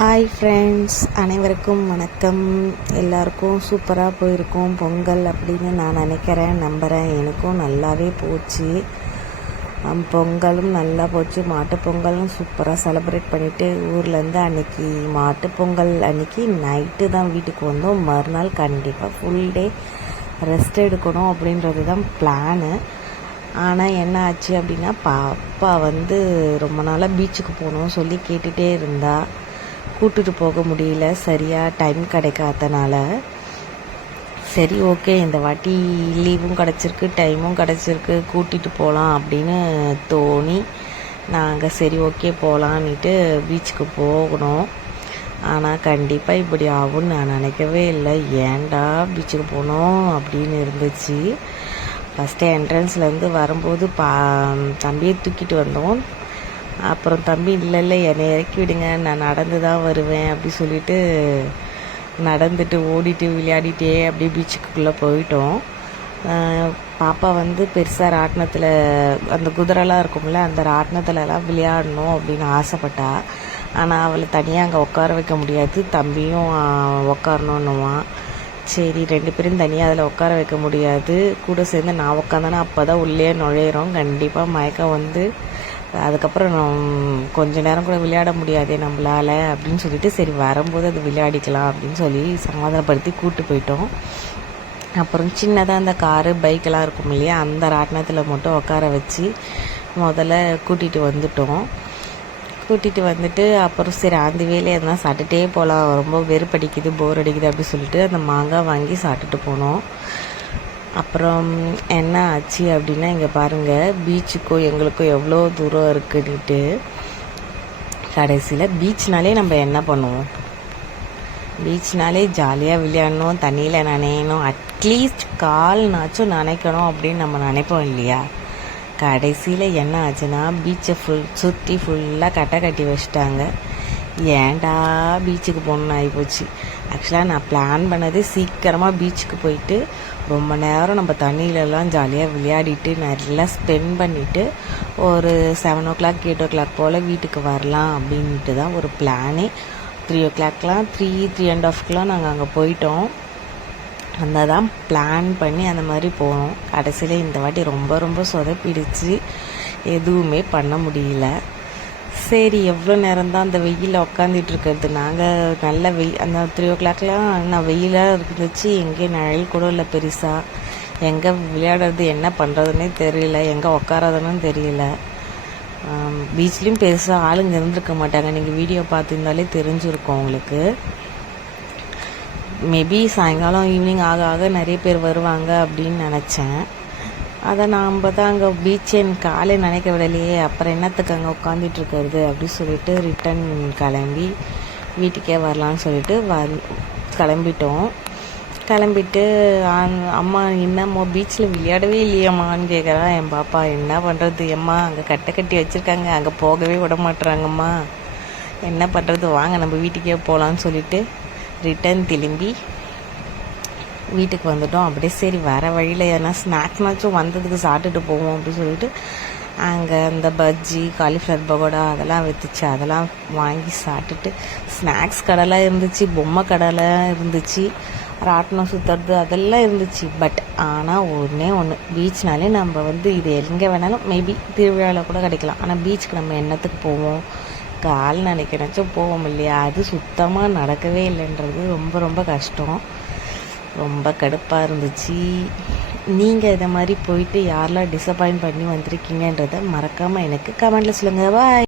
Hi friends, அனைவருக்கும் வணக்கம். எல்லாருக்கும் சூப்பராக போயிருக்கும் பொங்கல் அப்படின்னு நான் நினைக்கிறேன், நம்புகிறேன். எனக்கும் நல்லாவே போச்சு. பொங்கலும் நல்லா போச்சு. மாட்டுப்பொங்கலும் சூப்பராக செலிப்ரேட் பண்ணிவிட்டு ஊர்லேருந்து அன்றைக்கி மாட்டுப்பொங்கல் அன்றைக்கி நைட்டு தான் வீட்டுக்கு வந்தோம். மறுநாள் கண்டிப்பாக ஃபுல் டே ரெஸ்ட் எடுக்கணும் அப்படின்றது தான் பிளானு. ஆனால் என்ன ஆச்சு அப்படின்னா, பாப்பா ரொம்ப நாளாக பீச்சுக்கு போகணும்னு சொல்லி கேட்டுகிட்டே இருந்தா. கூட்டுட்டு போக முடியல, சரியாக டைம் கிடைக்காதனால. சரி, ஓகே, இந்த வாட்டி லீவும் கிடச்சிருக்கு, டைமும் கிடச்சிருக்கு, கூட்டிகிட்டு போகலாம் அப்படின்னு தோணி நாங்கள் சரி ஓகே போகலான்ட்டு பீச்சுக்கு போகணும். ஆனால் கண்டிப்பாக இப்படி ஆகும்னு நான் நினைக்கவே இல்லை. ஏன்டா பீச்சுக்கு போனோம் அப்படின்னு இருந்துச்சு. ஃபஸ்ட்டு என்ட்ரன்ஸ்லேருந்து வரும்போது தம்பியை தூக்கிட்டு வந்தோம். அப்புறம் தம்பி இல்லை என்னை இறக்கி விடுங்க, நான் நடந்து தான் வருவேன் அப்படி சொல்லிட்டு நடந்துட்டு ஓடிட்டு விளையாடிட்டே அப்படியே பீச்சுக்குள்ளே போயிட்டோம். பாப்பா பெருசாக ராட்டினத்தில் அந்த குதிரைலாம் இருக்கும்ல, அந்த ராட்டினத்துலலாம் விளையாடணும் அப்படின்னு ஆசைப்பட்டா. ஆனால் அவளை தனியாக அங்கே உட்கார வைக்க முடியாது, தம்பியும் உட்காரணுன்னுவான். சரி, 2 பேரும் தனியாக அதில் உட்கார வைக்க முடியாது, கூட சேர்ந்து நான் உட்காந்தேன்னா அப்போ தான் உள்ளே நுழையிறோம். கண்டிப்பாக மயக்கம் அதுக்கப்புறம் கொஞ்ச நேரம் கூட விளையாட முடியாதே நம்மளால் அப்படின்னு சொல்லிட்டு, சரி வரும்போது அது விளையாடிக்கலாம் அப்படின்னு சொல்லி சமாதானப்படுத்தி கூப்பிட்டு போயிட்டோம். அப்புறம் சின்னதாக அந்த காரு பைக்கெல்லாம் இருக்கும் இல்லையா, அந்த ராட்டினத்தில் மட்டும் உட்கார வச்சு முதல்ல கூட்டிகிட்டு வந்துட்டோம். கூட்டிகிட்டு வந்துட்டு அப்புறம் சரி அந்த வேலையை எதுனா சாப்பிட்டுட்டே போகலாம், ரொம்ப வெறுப்படிக்குது, போர் அடிக்குது அப்படி சொல்லிட்டு அந்த மாங்காய் வாங்கி சாப்பிட்டுட்டு போனோம். அப்புறம் என்ன ஆச்சு அப்படின்னா, இங்கே பாருங்கள், பீச்சுக்கும் எங்களுக்கும் எவ்வளோ தூரம் இருக்குன்னுட்டு. கடைசியில் பீச்னாலே நம்ம என்ன பண்ணுவோம், பீச்னாலே ஜாலியாக விளையாடணும், தண்ணியில் நனையணும், அட்லீஸ்ட் கால்னாச்சும் நனைக்கணும் அப்படின்னு நம்ம நினைப்போம் இல்லையா. கடைசியில் என்ன ஆச்சுன்னா, பீச்சை சுற்றி ஃபுல்லாக கட்டி வச்சிட்டாங்க. ஏன்டா பீச்சுக்கு போகணுன்னு ஆகிப்போச்சு. ஆக்சுவலாக நான் பிளான் பண்ணது சீக்கிரமாக பீச்சுக்கு போயிட்டு ரொம்ப நேரம் நம்ம தண்ணியிலலாம் ஜாலியாக விளையாடிட்டு நல்லா ஸ்பெண்ட் பண்ணிவிட்டு ஒரு 7 o'clock 8 o'clock போல் வீட்டுக்கு வரலாம் அப்படின்ட்டு தான் ஒரு பிளானே. 3 o'clockலாம் 3:30 நாங்கள் அங்கே போயிட்டோம். அந்த தான் பிளான் பண்ணி அந்த மாதிரி போனோம். கடைசியில் இந்த வாட்டி ரொம்ப சொதப்பிடுச்சு, எதுவுமே பண்ண முடியல. சரி, எவ்வளோ நேரம் தான் அந்த வெயிலில் உட்காந்துட்டு இருக்கிறது. நாங்கள் நல்ல அந்த 3 o'clockலாம் நான் வெயிலாக இருந்துச்சு, எங்கே நிழல் கூட இல்லை பெருசாக. எங்கே விளையாடுறது என்ன பண்ணுறதுன்னே தெரியல, எங்கே உட்காரதுன்னு தெரியல. பீச்லேயும் பெருசாக ஆளுங்க இருந்திருக்க மாட்டாங்க, நீங்கள் வீடியோ பார்த்துருந்தாலே தெரிஞ்சிருக்கும் உங்களுக்கு. மேபி சாயங்காலம் ஈவினிங் ஆக ஆக நிறைய பேர் வருவாங்க அப்படின்னு நினச்சேன். அதை நாம் தான் அங்கே பீச் எனக்கு காலை நினைக்க விடலையே, அப்புறம் என்னத்துக்கு அங்கே உட்காந்துட்ருக்கிறது அப்படி சொல்லிட்டு ரிட்டன் கிளம்பி வீட்டுக்கே வரலான்னு சொல்லிட்டு கிளம்பிட்டோம். கிளம்பிட்டு அம்மா என்னம்மா பீச்சில் விளையாடவே இல்லையம்மான்னு கேட்குறா என் பாப்பா. என்ன பண்ணுறது அம்மா, அங்கே கட்டி வச்சுருக்காங்க, அங்கே போகவே விட மாட்டுறாங்கம்மா, என்ன பண்ணுறது, வாங்க நம்ம வீட்டுக்கே போகலான்னு சொல்லிட்டு ரிட்டன் திரும்பி வீட்டுக்கு வந்துட்டோம். அப்படியே சரி வர வழியில் எதனா ஸ்நாக்ஸ்னாச்சும் வந்ததுக்கு சாப்பிட்டுட்டு போவோம் அப்படின்னு சொல்லிட்டு அங்கே அந்த பஜ்ஜி, காலிஃப்ளவர் பகோடா அதெல்லாம் விற்றுச்சு, அதெல்லாம் வாங்கி சாப்பிட்டுட்டு ஸ்நாக்ஸ் கடைலாம் இருந்துச்சு, பொம்மை கடைலாம் இருந்துச்சு, ராட்டினம் சுற்றுறது அதெல்லாம் இருந்துச்சு. பட் ஆனால் ஒன்று பீச்னாலே நம்ம இது எங்கே வேணாலும் மேபி திருவிழாவில் கூட கிடைக்கலாம். ஆனால் பீச்சுக்கு நம்ம என்னத்துக்கு போவோம், கால் நினைக்கிறச்சும் போவோம் இல்லையா. அது சுத்தமாக நடக்கவே இல்லைன்றது ரொம்ப கஷ்டம், ரொம்ப கடுப்பாக இருந்துச்சு. நீங்கள் இதை மாதிரி போயிட்டு யாரெல்லாம் டிசப்பாயிண்ட் பண்ணி வந்திருக்கீங்கன்றதை மறக்காமல் எனக்கு கமெண்ட்டில் சொல்லுங்கள். பாய்.